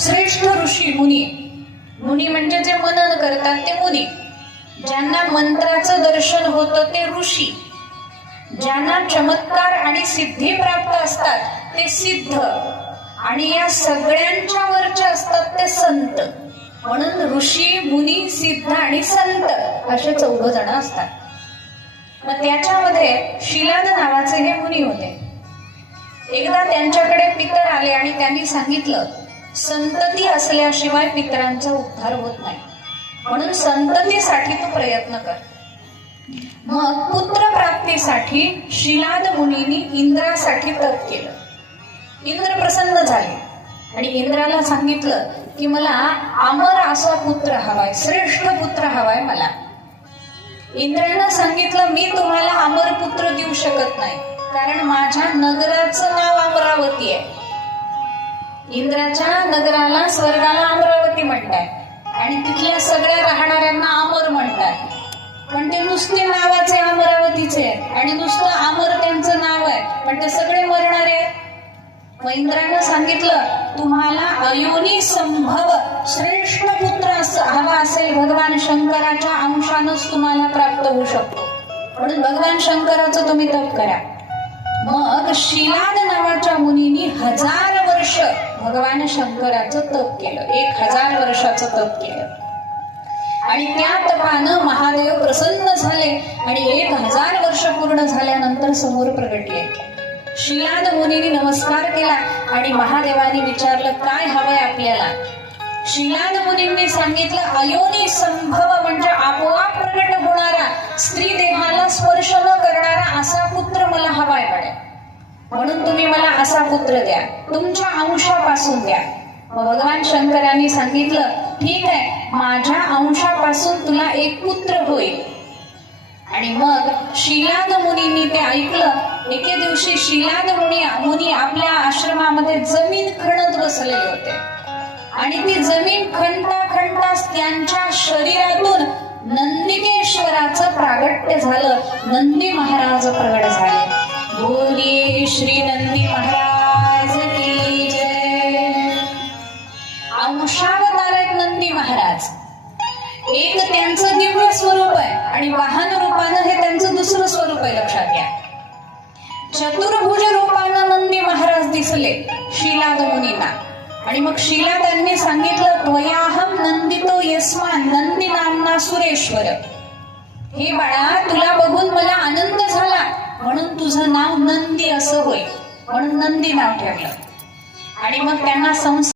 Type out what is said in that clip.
श्रेष्ठ ऋषी मुनी. मुनी म्हणजे जे मनन करतात ते मुनी. ज्यांना मंत्राचं दर्शन होतं ते ऋषी. ज्यांना चमत्कार आणि सिद्धी प्राप्त असतात ते सिद्ध. आणि या सगळ्यांच्या वरचे असतात ते संत. म्हणून ऋषी मुनी सिद्ध आणि संत असे चौघ जण असतात. मग त्याच्यामध्ये शिलाद नावाचे हे मुनी होते. एकदा त्यांच्याकडे पितर आले आणि त्यांनी सांगितलं संतती असल्याशिवाय पितरांचा उद्धार होत नाही. म्हणून संततीसाठी तू प्रयत्न कर. मग पुत्र प्राप्तीसाठी शिलाद मुनींनी इंद्रासाठी तप केलं. इंद्र प्रसन्न झाले आणि इंद्राला सांगितलं की मला अमर असा पुत्र हवाय श्रेष्ठ पुत्र हवाय मला. इंद्रानं सांगितलं मी तुम्हाला अमर पुत्र देऊ शकत नाही कारण माझ्या नगराचं नाव अमरावती आहे. इंद्राच्या नगराला स्वर्गाला अमरावती म्हणतात आणि तिथल्या सगळ्या राहणाऱ्यांना अमर म्हणतात पण ते नुसते नावाचे अमरावतीचे आहेत. आणि नुसतं अमर त्यांचं नाव आहे. पण ते सगळे मरणारे आहेत. मग इंद्रानं सांगितलं तुम्हाला अयोनी संभव श्रेष्ठ पुत्र हवा असेल भगवान शंकराच्या अंशानच तुम्हाला प्राप्त होऊ शकतो. म्हणून भगवान शंकराचं तुम्ही तप करा. मग शिलाद नावाच्या मुनींनी हजार वर्ष भगवान शंकराचं तप केलं. एक हजार वर्षाचं तप केलं. आणि त्या तपानं महादेव प्रसन्न झाले आणि एक हजार वर्ष पूर्ण झाल्यानंतर समोर प्रगटले. शिलाद मुनीने नमस्कार केला आणि महादेवाने विचारलं काय हवंय आपल्याला? शिलाद मुनींनी सांगितलं अयोनी संभव म्हणजे आपोआप प्रगट होणारा स्त्री देहाला स्पर्श न करणारा असा पुत्र मला हवाय पडेल म्हणून तुम्ही मला असा पुत्र द्या. तुमच्या अंशापासून द्या. भगवान शंकरांनी सांगितलं ठीक आहे माझ्या अंशापासून तुला एक पुत्र होईल. आणि मग शिलाद मुनींनी ते ऐकलं. एके दिवशी शिलाद मुनी मुनी आपल्या आश्रमामध्ये जमीन खणत बसलेले होते. आणि ती जमीन खणता खणता त्यांच्या शरीरातून नंदिकेश्वराचं नाट्य झालं नंदी महाराज प्रगट झाले. बोली श्री नंदी महाराज की जय. नंदी महाराज. एक त्यांचं दिव्य स्वरूप आहे आणि वाहन रूपानं हे त्यांचं दुसरं स्वरूप आहे लक्षात घ्या. चतुर्भुज रूपानं नंदी महाराज दिसले शिलाद मुनीना आणि मग शिला त्यांनी सांगितलं त्वयाहम नंदितो यस्मान नंदी नामना सुरेश्वर. हे बाळा तुला बघून मला आनंद झाला. म्हणून तुझं नाव नंदी असं होय म्हणून नंदी नाव ठेवलं. आणि मग त्यांना संस्कार